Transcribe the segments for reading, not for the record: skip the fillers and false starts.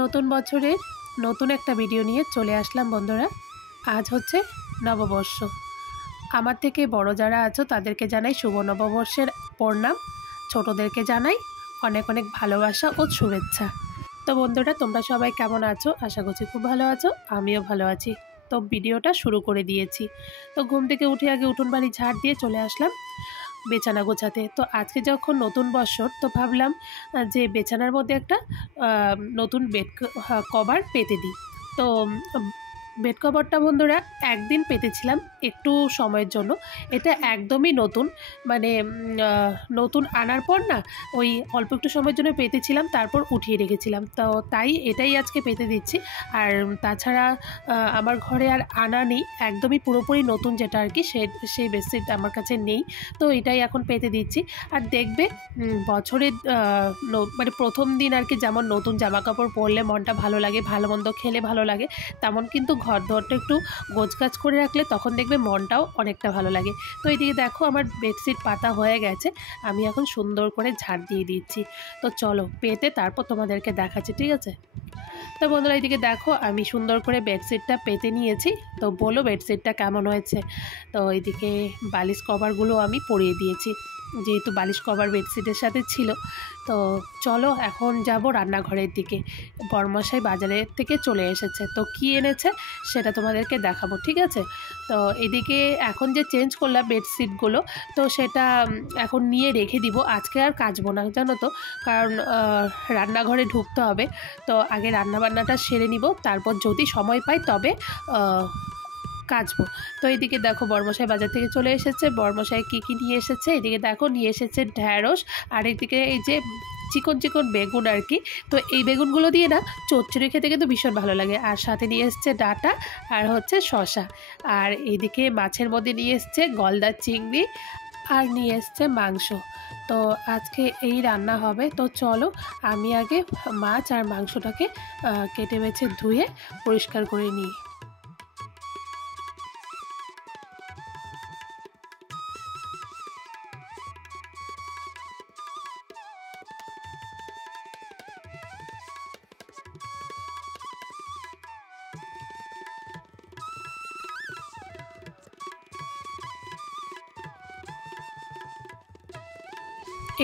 নতুন বছরের নতুন একটা ভিডিও নিয়ে চলে আসলাম বন্ধুরা। আজ হচ্ছে নববর্ষ। আমার থেকে বড় যারা আছো তাদেরকে জানাই শুভ নববর্ষের প্রণাম, ছোটদেরকে জানাই অনেক অনেক ভালোবাসা ও শুভেচ্ছা। তো বন্ধুরা, তোমরা সবাই কেমন আছো? আশা করছি খুব ভালো আছো, আমিও ভালো আছি। তো ভিডিওটা শুরু করে দিয়েছি। তো ঘুম থেকে উঠে আগে উঠোন বাড়ি ঝাড় দিয়ে চলে আসলাম বিছানা গোছাতে। তো আজকে যখন নতুন বছর, তো ভাবলাম যে বিছানার মধ্যে একটা নতুন বেড কভার পেতে দিই। তো বেড কভারটা বন্ধুরা একদিন পেতেছিলাম একটু সময়ের জন্য। এটা একদমই নতুন, মানে নতুন আনার পর না ওই অল্প একটু সময়ের জন্য পেতেছিলাম, তারপর উঠিয়ে রেখেছিলাম। তো তাই এটাই আজকে পেতে দিচ্ছি। আর তাছাড়া আমার ঘরে আর আনা নেই, একদমই পুরোপুরি নতুন যেটা আর কি, সেই বেডশিট আমার কাছে নেই। তো এটাই এখন পেতে দিচ্ছি। আর দেখবে বছরের মানে প্রথম দিন আর কি, যেমন নতুন জামা কাপড় পরলে মনটা ভালো লাগে, ভালো মন্দ খেলে ভালো লাগে, তেমন কিন্তু ঘর দরটা একটু গোছগাছ করে রাখলে তখন দেখবে মনটাও অনেকটা ভালো লাগে। তো এইদিকে দেখো আমার বেডশিট পাতা হয়ে গেছে, আমি এখন সুন্দর করে ঝাড় দিয়ে দিচ্ছি। তো চলো পেতে তারপর তোমাদেরকে দেখাচ্ছি, ঠিক আছে? তো বন্ধুরা, এইদিকে দেখো আমি সুন্দর করে বেডশিটটা পেতে নিয়েছি। তো বলো বেডশিটটা কেমন হয়েছে? তো এইদিকে বালিশ কভারগুলো আমি পরিয়ে দিয়েছি, যেহেতু বালিশ কভার বেডশিটের সাথে ছিল। তো চলো এখন যাব রান্নাঘরের দিকে। বরমশাই বাজারের থেকে চলে এসেছে, তো কী এনেছে সেটা তোমাদেরকে দেখাবো, ঠিক আছে? তো এদিকে এখন যে চেঞ্জ করলাম বেডশিটগুলো, তো সেটা এখন নিয়ে রেখে দিব। আজকে আর কাচবো না জানো তো, কারণ রান্নাঘরে ঢুকতে হবে। তো আগে রান্নাবান্নাটা সেরে নিব, তারপর যদি সময় পাই তবে কাচবো। তো এইদিকে দেখো বরমশাই বাজার থেকে চলে এসেছে। বরমশাই কী কী নিয়ে এসেছে, এদিকে দেখো নিয়ে এসেছে ঢ্যাঁড়স, আর এদিকে এই যে চিকন চিকন বেগুন আর কি। তো এই বেগুনগুলো দিয়ে না চচ্চড়ি খেতে কিন্তু ভীষণ ভালো লাগে। আর সাথে নিয়ে এসছে ডাঁটা আর হচ্ছে শসা। আর এইদিকে মাছের মধ্যে নিয়ে এসছে গলদা চিংড়ি, আর নিয়ে এসছে মাংস। তো আজকে এই রান্না হবে। তো চলো আমি আগে মাছ আর মাংসটাকে কেটে বেছে ধুয়ে পরিষ্কার করে নিই।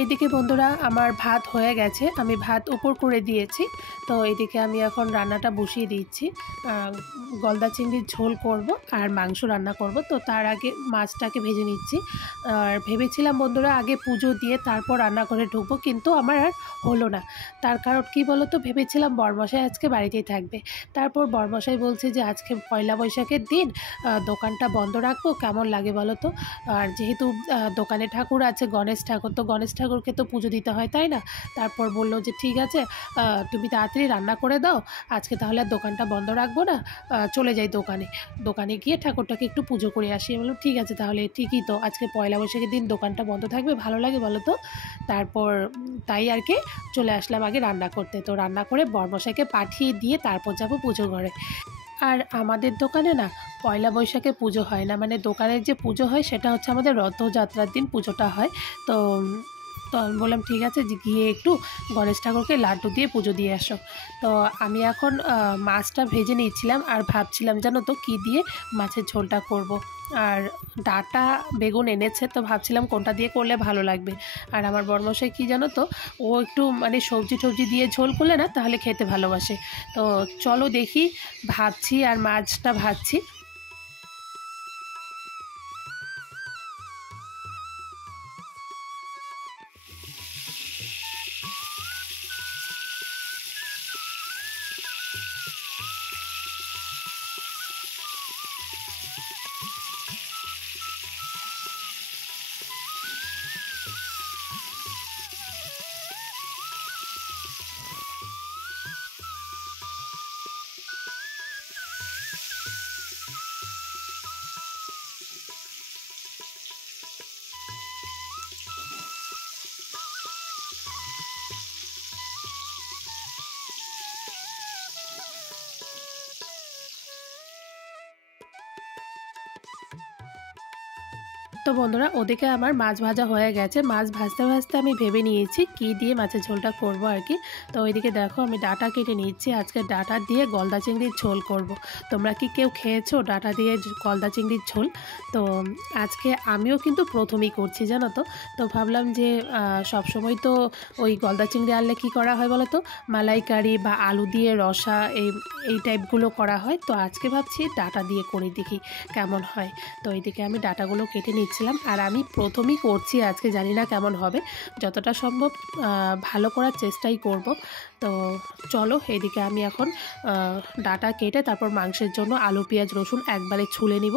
এইদিকে বন্ধুরা আমার ভাত হয়ে গেছে, আমি ভাত উপর করে দিয়েছি। তো এইদিকে আমি এখন রান্নাটা বসিয়ে দিচ্ছি। গলদা চিংড়ির ঝোল করব আর মাংস রান্না করব। তো তার আগে মাছটাকে ভেজে নিচ্ছি। আর ভেবেছিলাম বন্ধুরা আগে পুজো দিয়ে তারপর রান্নাঘরে ঢুকবো, কিন্তু আমার আর হলো না। তার কারণ কি বলো তো, ভেবেছিলাম বরমশাই আজকে বাড়িতেই থাকবে। তারপর বরমশাই বলছে যে আজকে পয়লা বৈশাখের দিন দোকানটা বন্ধ রাখবো, কেমন লাগে বলো তো? আর যেহেতু দোকানে ঠাকুর আছে গণেশ ঠাকুর, তো গণেশ ঠাকুরকে তো পুজো দিতে হয়, তাই না? তারপর বললো যে ঠিক আছে, তুমি তাড়াতাড়ি রান্না করে দাও, আজকে তাহলে আর দোকানটা বন্ধ রাখবো না, চলে যাই দোকানে গিয়ে ঠাকুরটাকে একটু পুজো করে আসি। আমি বললাম ঠিক আছে, তাহলে ঠিকই তো, আজকে পয়লা বৈশাখের দিন দোকানটা বন্ধ থাকবে, ভালো লাগে বলো তো? তারপর তাই আর কি চলে আসলাম আগে রান্না করতে। তো রান্না করে বরমশাইকে পাঠিয়ে দিয়ে তারপর যাবো পুজো ঘরে। আর আমাদের দোকানে না পয়লা বৈশাখে পুজো হয় না, মানে দোকানের যে পুজো হয় সেটা হচ্ছে আমাদের রথযাত্রার দিন পুজোটা হয়। তো তো আমি বললাম ঠিক আছে, যে গিয়ে একটু গণেশ ঠাকুরকে লাড্ডু দিয়ে পুজো দিয়ে আসো। তো আমি এখন মাছটা ভেজে নিচ্ছিলাম আর ভাবছিলাম জানো তো কী দিয়ে মাছের ঝোলটা করব। আর ডাঁটা বেগুন এনেছে, তো ভাবছিলাম কোনটা দিয়ে করলে ভালো লাগবে। আর আমার বরমশাই কী জানো তো, ও একটু মানে সবজি টবজি দিয়ে ঝোল করলে না তাহলে খেতে ভালোবাসে। তো চলো দেখি, ভাবছি আর মাছটা ভাজছি। তো বন্ধুরা ওদিকে আমার মাছ ভাজা হয়ে গেছে। মাছ ভাজতে ভাজতে আমি ভেবে নিয়েছি কী দিয়ে মাছের ঝোলটা করব আর কি। তো ওইদিকে দেখো আমি ডাঁটা কেটে নিচ্ছি। আজকে ডাঁটা দিয়ে গলদা চিংড়ির ঝোল করব। তোমরা কি কেউ খেয়েছো ডাঁটা দিয়ে গলদা চিংড়ির ঝোল? তো আজকে আমিও কিন্তু প্রথমেই করছি জানো তো। তো ভাবলাম যে সবসময় তো ওই গলদা চিংড়ি আনলে কী করা হয় বলো তো, মালাইকারি বা আলু দিয়ে রসা এই টাইপগুলো করা হয়। তো আজকে ভাবছি ডাঁটা দিয়ে করে দেখি কেমন হয়। তো এইদিকে আমি ডাঁটাগুলো কেটে নিচ্ছিলাম। আর আমি প্রথমেই করছি আজকে, জানি না কেমন হবে, যতটা সম্ভব ভালো করার চেষ্টাই করব। তো চলো এদিকে আমি এখন ডাঁটা কেটে তারপর মাংসের জন্য আলু পেঁয়াজ রসুন একবারে ছুলে নিব।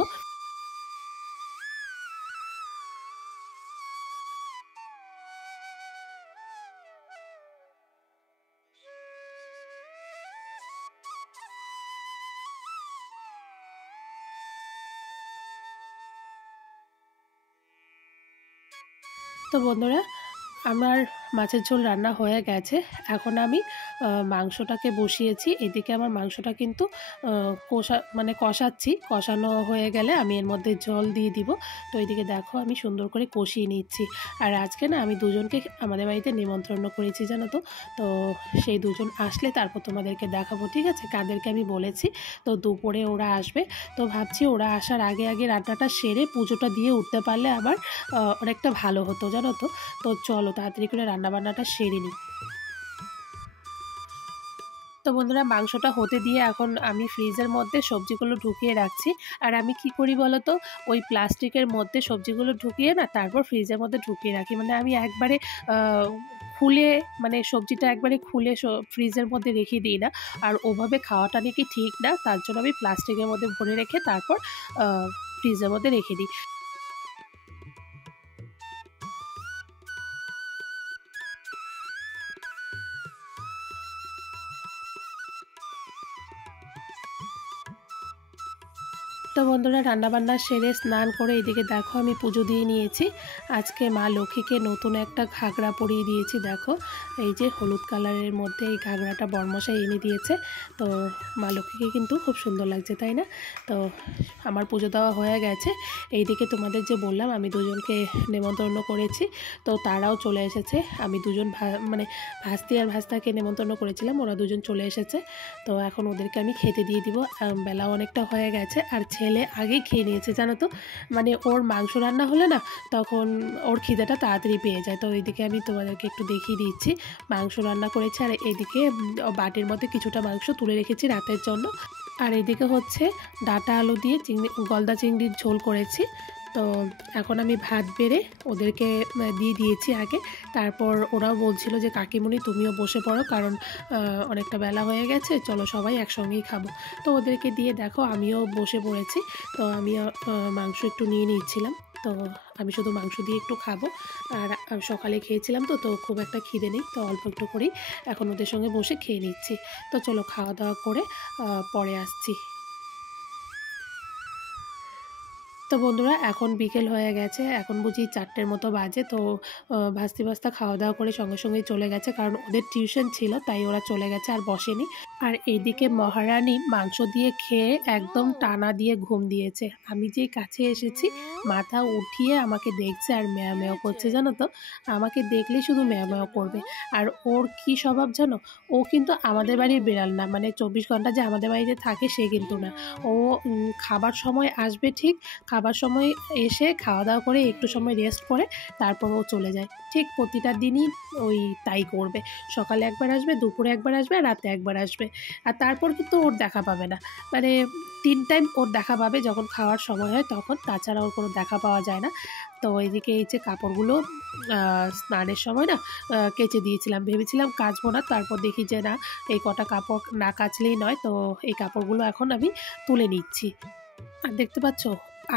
তো বন্ধুরা আমার মাছের ঝোল রান্না হয়ে গেছে। এখন আমি মাংসটাকে বসিয়েছি। এদিকে আমার মাংসটা কিন্তু কষাচ্ছি। কষানো হয়ে গেলে আমি এর মধ্যে জল দিয়ে দিব। তো এইদিকে দেখো আমি সুন্দর করে কষিয়ে নিচ্ছি। আর আজকে না আমি দুজনকে আমাদের বাড়িতে নিমন্ত্রণ করেছি জানো তো। তো সেই দুজন আসলে তারপর তোমাদেরকে দেখাবো, ঠিক আছে? কাদেরকে আমি বলেছি। তো দুপুরে ওরা আসবে। তো ভাবছি ওরা আসার আগে আগে রান্নাটা সেরে পুজোটা দিয়ে উঠতে পারলে আবার অনেকটা ভালো হতো জানো তো। তো চলো তাড়াতাড়ি করে রান্নাবান্নাটা সেরে নিই। তো বন্ধুরা মাংসটা হতে দিয়ে এখন আমি ফ্রিজের মধ্যে সবজিগুলো ঢুকিয়ে রাখছি। আর আমি কি করি বলো তো, ওই প্লাস্টিকের মধ্যে সবজিগুলো ঢুকিয়ে না তারপর ফ্রিজের মধ্যে ঢুকিয়ে রাখি। মানে আমি একবারে খুলে, মানে সবজিটা একবারে খুলে ফ্রিজের মধ্যে রেখে দিই না। আর ওভাবে খাওয়াটা নাকি ঠিক না, তার জন্য আমি প্লাস্টিকের মধ্যে ভরে রেখে তারপর ফ্রিজের মধ্যে রেখে দিই। তো বন্ধুরা রান্নাবান্না সেরে স্নান করে এদিকে দেখো আমি পুজো দিয়ে নিয়েছি। আজকে মা লক্ষ্মীকে নতুন একটা ঘাগরা পরিয়ে দিয়েছি। দেখো এই যে হলুদ কালারের মধ্যে এই ঘাগরাটা বরমশাই এনে দিয়েছে। তো মা লক্ষ্মীকে কিন্তু খুব সুন্দর লাগছে, তাই না? তো আমার পুজো দেওয়া হয়ে গেছে। এইদিকে তোমাদের যে বললাম আমি দুজনকে নেমন্তন্ন করেছি, তো তারাও চলে এসেছে। আমি দুজন মানে ভাস্তি আর ভাস্তাকে নেমন্তন্ন করেছিলাম, ওরা দুজন চলে এসেছে। তো এখন ওদেরকে আমি খেতে দিয়ে দিব। বেলা অনেকটা হয়ে গেছে। আর ছেলে আগেই খেয়ে নিয়েছে জানো তো। মানে ওর মাংস রান্না হলে না তখন ওর খিদেটা তাড়াতাড়ি পেয়ে যায়। তো এইদিকে আমি তোমাদেরকে একটু দেখিয়ে দিচ্ছি মাংস রান্না করেছে। আর এইদিকে বাটির মধ্যে কিছুটা মাংস তুলে রেখেছি রাতের জন্য। আর এইদিকে হচ্ছে ডাঁটা আলু দিয়ে গলদা চিংড়ির ঝোল করেছি। তো এখন আমি ভাত বেড়ে ওদেরকে দিয়ে দিয়েছি আগে। তারপর ওরাও বলছিল যে কাকিমণি তুমিও বসে পড়ো, কারণ অনেকটা বেলা হয়ে গেছে, চলো সবাই একসঙ্গেই খাবো। তো ওদেরকে দিয়ে দেখো আমিও বসে পড়েছি। তো আমি মাংস একটু নিয়ে নিচ্ছিলাম। তো আমি শুধু মাংস দিয়ে একটু খাবো। আর সকালে খেয়েছিলাম তো তো খুব একটা খিদে নেই, তো অল্প একটু করেই এখন ওদের সঙ্গে বসে খেয়ে নিচ্ছি। তো চলো খাওয়া দাওয়া করে পরে আসছি। তো বন্ধুরা এখন বিকেল হয়ে গেছে, এখন বুঝি 4টের মতো বাজে। তো ভাস্তি ভাস্তা খাওয়া দাওয়া করে সঙ্গে সঙ্গেই চলে গেছে, কারণ ওদের টিউশন ছিল তাই ওরা চলে গেছে আর বসেনি। আর এইদিকে মহারানী মাংস দিয়ে খেয়ে একদম টানা দিয়ে ঘুম দিয়েছে। আমি যেই কাছে এসেছি মাথা উঠিয়ে আমাকে দেখছে আর ম্যাও ম্যাও করছে জানো তো। আমাকে দেখলেই শুধু ম্যাও ম্যাও করবে। আর ওর কি স্বভাব জানো, ও কিন্তু আমাদের বাড়ির বিড়াল না, মানে 24 ঘন্টা যে আমাদের বাড়িতে থাকে সে কিন্তু না। ও খাবার সময় আসবে, ঠিক খাবার সময় এসে খাওয়া দাওয়া করে একটু সময় রেস্ট করে তারপর ও চলে যায়। ঠিক প্রতিটা দিনই ওই তাই করবে। সকালে একবার আসবে, দুপুরে একবার আসবে, আর রাতে একবার আসবে। আর তারপর কিন্তু ওর দেখা পাবে না। মানে 3 টাইম ওর দেখা পাবে যখন খাওয়ার সময় হয় তখন, তাছাড়া ওর কোনো দেখা পাওয়া যায় না। তো এইদিকে এই যে কাপড়গুলো স্নানের সময় না কেচে দিয়েছিলাম, ভেবেছিলাম কাচবো না, তারপর দেখি যে না, এই কটা কাপড় না কাচলেই নয়। তো এই কাপড়গুলো এখন আমি তুলে নিচ্ছি। আর দেখতে পাচ্ছ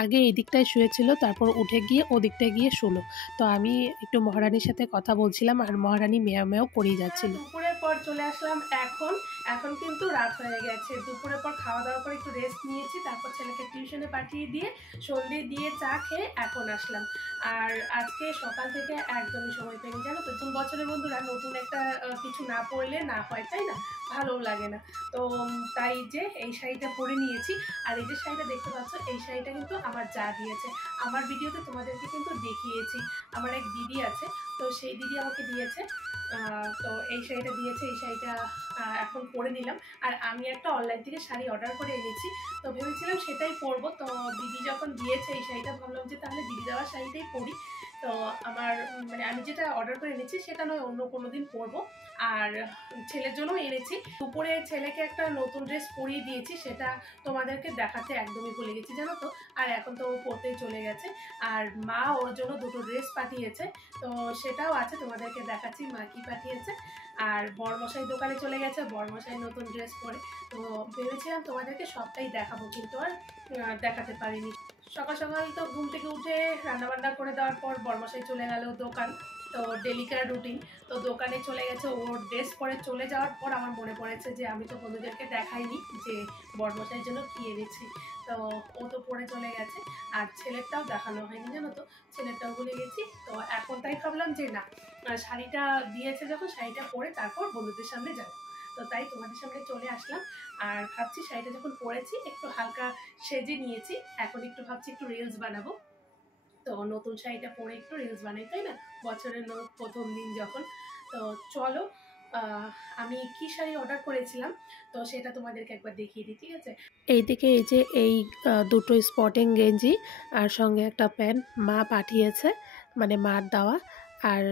আগে এই দিকটায় শুয়েছিল, তারপর উঠে গিয়ে ওদিকটায় গিয়ে শুলো। তো আমি একটু মহারানীর সাথে কথা বলছিলাম আর মহারানী মেয়াও মেয়াও করেই যাচ্ছিল। দুপুরের পর চলে আসলাম এখন। এখন কিন্তু রাত হয়ে গেছে, দুপুরের পর খাওয়া দাওয়ার পর একটু রেস্ট নিয়েছি, তারপর ছেলেকে টিউশনে পাঠিয়ে দিয়ে সন্ধে দিয়ে চা খেয়ে এখন আসলাম। আর আজকে সকাল থেকে একদমই সময় পাইনি, জানো তো। নতুন বছরের বন্ধুরা নতুন একটা কিছু না পরলে না হয়, তাই না, ভালোও লাগে না। তো তাই যে এই শাড়িটা পরে নিয়েছি। আর এই যে শাড়িটা দেখতে পাচ্ছ, এই শাড়িটা কিন্তু আমার যা দিয়েছে। আমার ভিডিওতে তোমাদেরকে কিন্তু দেখিয়েছি, আমার এক দিদি আছে, তো সেই দিদি আমাকে দিয়েছে। তো এই শাড়িটা দিয়েছে, এই শাড়িটা এখন পরে নিলাম। আর আমি একটা অনলাইন থেকে শাড়ি অর্ডার করে এনেছি, তো ভেবেছিলাম সেটাই পরবো। তো দিদি যখন দিয়েছে এই শাড়িটা, ভাবলাম যে তাহলে দিদি দেওয়া শাড়িটাই পরি। তো আমার মানে আমি যেটা অর্ডার করে এনেছি সেটা নয়, অন্য কোনো দিন পরবো। আর ছেলের জন্য এনেছি। দুপুরে ছেলেকে একটা নতুন ড্রেস পরিয়ে দিয়েছি, সেটা তোমাদেরকে দেখাতে একদমই ভুলে গেছি, জানো তো। আর এখন তো ও পরতেই চলে গেছে। আর মা ওর জন্য দুটো ড্রেস পাঠিয়েছে, তো সেটাও আছে, তোমাদেরকে দেখাচ্ছি মা কি পাঠিয়েছে। আর বরমশাই দোকানে চলে গেছে, বরমশাই নতুন ড্রেস পরে। তো ভেবেছিলাম তোমাদেরকে সবটাই দেখাবো, কিন্তু আর দেখাতে পারিনি। সকাল সকাল তো ঘুম থেকে উঠে রান্নাবান্না করে দেওয়ার পর বরমশাই চলে গেল দোকান, তো ডেলিকার রুটিন। তো দোকানে চলে গেছে, ওর ড্রেস পরে চলে যাওয়ার পর আমার মনে পড়েছে যে আমি তো বন্ধুদেরকে দেখাইনি যে বরমশাইয়ের জন্য কী এনেছি। তো ও তো পরে চলে গেছে, আর ছেলেরটাও দেখানো হয়নি, জানো তো, ছেলেরটাও ভুলে গেছি। তো এখন তাই ভাবলাম যে না, শাড়িটা দিয়েছে যখন, শাড়িটা পরে তারপর বন্ধুদের সামনে যাবো। তো তাই তোমাদের সামনে চলে আসলাম। আর ভাবছি শাড়িটা যখন পরেছি, একটু হালকা সেজে নিয়েছি, এখন একটু ভাবছি একটু রিলস বানাবো। তো নতুন শাড়িটা পরে একটু রিলস বানাই, তাই না, বছরের প্রথম দিন যখন। তো চলো, আমি কি শাড়ি অর্ডার করেছিলাম তো সেটা তোমাদেরকে একবার দেখিয়ে দিই, ঠিক আছে। এইদিকে এই যে এই দুটো স্পটিং গেঞ্জি আর সঙ্গে একটা প্যান্ট মা পাঠিয়েছে, মানে মার দেওয়া। আর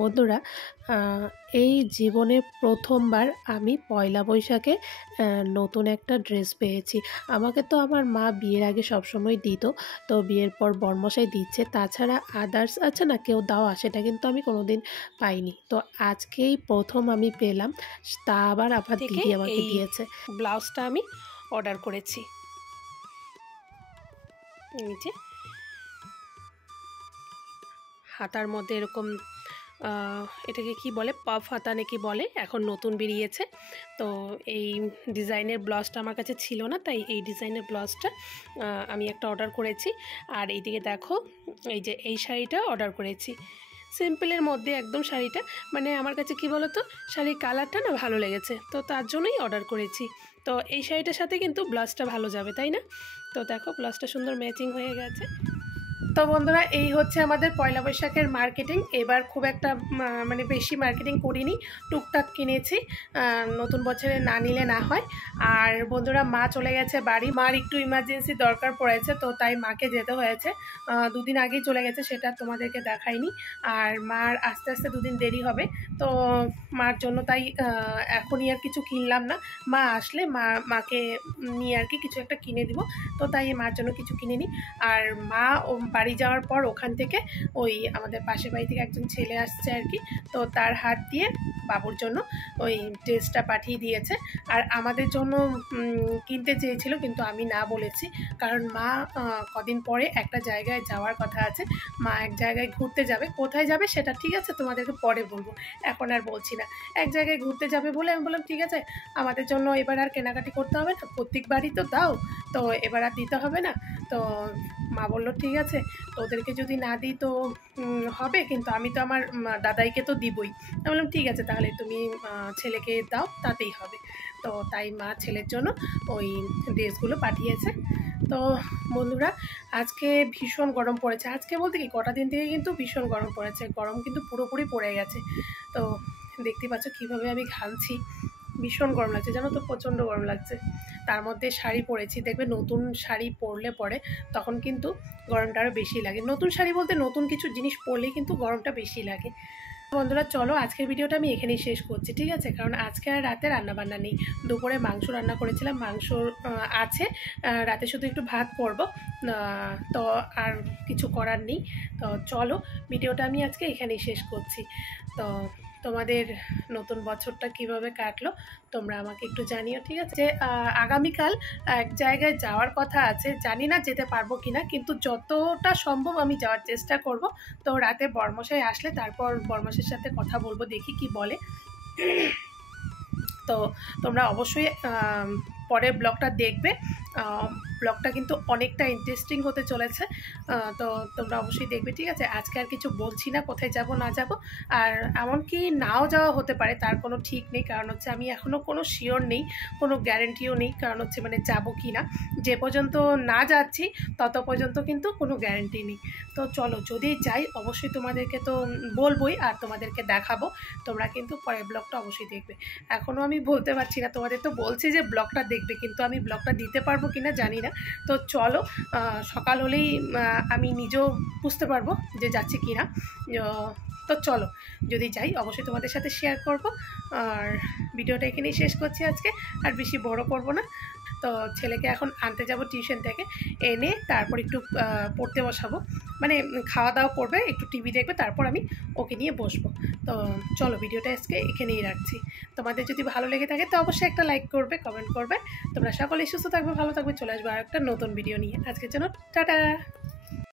বন্ধুরা, এই জীবনে প্রথমবার আমি পয়লা বৈশাখে নতুন একটা ড্রেস পেয়েছি। আমাকে তো আমার মা বিয়ের আগে সবসময় দিত, তো বিয়ের পর বরমশাই দিচ্ছে, তাছাড়া আদার্স আছে না কেউ দেওয়া, সেটা কিন্তু আমি কোনোদিন পাইনি। তো আজকেই প্রথম আমি পেলাম, তা আবার আমার দিদি আমাকে দিয়েছে। ব্লাউজটা আমি অর্ডার করেছি, নিচে হাতার মধ্যে এরকম এটাকে কি বলে, পাফ হাতা নাকি বলে, এখন নতুন বেরিয়েছে। তো এই ডিজাইনের ব্লাউজটা আমার কাছে ছিল না, তাই এই ডিজাইনের ব্লাউজটা আমি একটা অর্ডার করেছি। আর এইদিকে দেখো, এই যে এই শাড়িটা অর্ডার করেছি, সিম্পলের মধ্যে একদম শাড়িটা, মানে আমার কাছে কি বলো তো, শাড়ির কালারটা না ভালো লেগেছে, তো তার জন্যই অর্ডার করেছি। তো এই শাড়িটার সাথে কিন্তু ব্লাউজটা ভালো যাবে, তাই না। তো দেখো ব্লাউজটা সুন্দর ম্যাচিং হয়ে গেছে। তো বন্ধুরা, এই হচ্ছে আমাদের পয়লা বৈশাখের মার্কেটিং। এবার খুব একটা মানে বেশি মার্কেটিং করিনি, টুকটাক কিনেছি, নতুন বছরে না নিলে না হয়। আর বন্ধুরা, মা চলে গেছে বাড়ি, মার একটু ইমার্জেন্সি দরকার পড়েছে, তো তাই মাকে যেতে হয়েছে। দুদিন আগেই চলে গেছে, সেটা তোমাদেরকে দেখাইনি। আর মার আস্তে আস্তে দুদিন দেরি হবে, তো মার জন্য তাই এখনই আর কিছু কিনলাম না। মা আসলে মাকে নিয়ে আর কি কিছু একটা কিনে দিব, তো তাই মার জন্য কিছু কিনে নিই। আর মা বাড়ি যাওয়ার পর ওখান থেকে ওই আমাদের পাশের বাড়ি থেকে একজন ছেলে আসছে আর কি, তো তার হাত দিয়ে বাবুর জন্য ওই ড্রেসটা পাঠিয়ে দিয়েছে। আর আমাদের জন্য কিনতে চেয়েছিল, কিন্তু আমি না বলেছি, কারণ মা কদিন পরে একটা জায়গায় যাওয়ার কথা আছে। মা এক জায়গায় ঘুরতে যাবে, কোথায় যাবে সেটা ঠিক আছে তোমাদেরকে পরে বলবো, এখন আর বলছি না। এক জায়গায় ঘুরতে যাবে বলে আমি বললাম ঠিক আছে, আমাদের জন্য এবার আর কেনাকাটি করতে হবে না, প্রত্যেকবারই তো দাও, তো এবার আর দিতে হবে না। তো মা বললো ঠিক আছে, তো ওদেরকে যদি না দিই তো হবে, কিন্তু আমি তো আমার দাদাইকে তো দিবই। আমি বললাম ঠিক আছে, তাহলে তুমি ছেলেকে দাও, তাতেই হবে। তো তাই মা ছেলের জন্য ওই ড্রেসগুলো পাঠিয়েছে। তো বন্ধুরা, আজকে ভীষণ গরম পড়েছে, আজকে বলতে কি কটা দিন থেকে কিন্তু ভীষণ গরম পড়েছে, গরম কিন্তু পুরোপুরি পড়ে গেছে। তো দেখতে পাচ্ছ কীভাবে আমি ঘামছি, ভীষণ গরম লাগছে, জানো তো, প্রচণ্ড গরম লাগছে। তার মধ্যে শাড়ি পরেছি, দেখবে নতুন শাড়ি পরলে পরে তখন কিন্তু গরমটা আরও বেশি লাগে। নতুন শাড়ি বলতে নতুন কিছু জিনিস পরলেই কিন্তু গরমটা বেশি লাগে। বন্ধুরা চলো, আজকের ভিডিওটা আমি এখানেই শেষ করছি, ঠিক আছে, কারণ আজকে আর রাতে রান্নাবান্না নেই। দুপুরে মাংস রান্না করেছিলাম, মাংস আছে, রাতে শুধু একটু ভাত করব, তো আর কিছু করার নেই। তো চলো, ভিডিওটা আমি আজকে এখানেই শেষ করছি। তো তোমাদের নতুন বছরটা কিভাবে কাটলো তোমরা আমাকে একটু জানিও, ঠিক আছে। যে আগামীকাল এক জায়গায় যাওয়ার কথা আছে, জানি না যেতে পারবো কিনা, কিন্তু যতটা সম্ভব আমি যাওয়ার চেষ্টা করব। তো রাতে বরমশাই আসলে তারপর বরমশাইয়ের সাথে কথা বলবো, দেখি কি বলে। তো তোমরা অবশ্যই পরের ব্লগটা দেখবে। ব্লগটা কিন্তু অনেকটা ইন্টারেস্টিং হতে চলেছে, তো তোমরা অবশ্যই দেখবে, ঠিক আছে? আজকে আর কিছু বলছি না কোথায় যাব না যাব, আর এমনকি নাও যাওয়া হতে পারে, তার কোনো ঠিক নেই। কারণ হচ্ছে আমি এখনও কোনো শিওর নেই, কোনো গ্যারেন্টিও নেই। কারণ হচ্ছে মানে যাবো কি না, যে পর্যন্ত না যাচ্ছি তত পর্যন্ত কিন্তু কোনো গ্যারেন্টি নেই। তো চলো, যদি যাই অবশ্যই তোমাদেরকে তো বলবোই আর তোমাদেরকে দেখাবো। তোমরা কিন্তু পরের ব্লগটা অবশ্যই দেখবে। এখনও আমি বলতে পারছি না, তোমাদের তো বলছি যে ব্লগটা দেখবে, কিন্তু আমি ব্লগটা দিতে পারবো কিনা জানি না। তো চলো, সকাল হলেই আমি নিজেও বুঝতে পারবো যে যাচ্ছি কিনা। তো চলো, যদি যাই অবশ্যই তোমাদের সাথে শেয়ার করব। আর ভিডিওটা এখানেই শেষ করছি আজকে, আর বেশি বড় করব না। তো ছেলেকে এখন আনতে যাব টিউশন থেকে, এনে তারপর একটু পড়তে বসাবো, মানে খাওয়া দাওয়া করবে, একটু টিভি দেখবে, তারপর আমি ওকে নিয়ে বসবো। তো চলো, ভিডিওটা আজকে এখানেই রাখছি। তোমাদের যদি ভালো লেগে থাকে তো অবশ্যই একটা লাইক করবে, কমেন্ট করবে। তোমরা সকলেই সুস্থ থাকবে, ভালো থাকবে। চলে আসবো আর একটা নতুন ভিডিও নিয়ে। আজকের জন্য টাটা।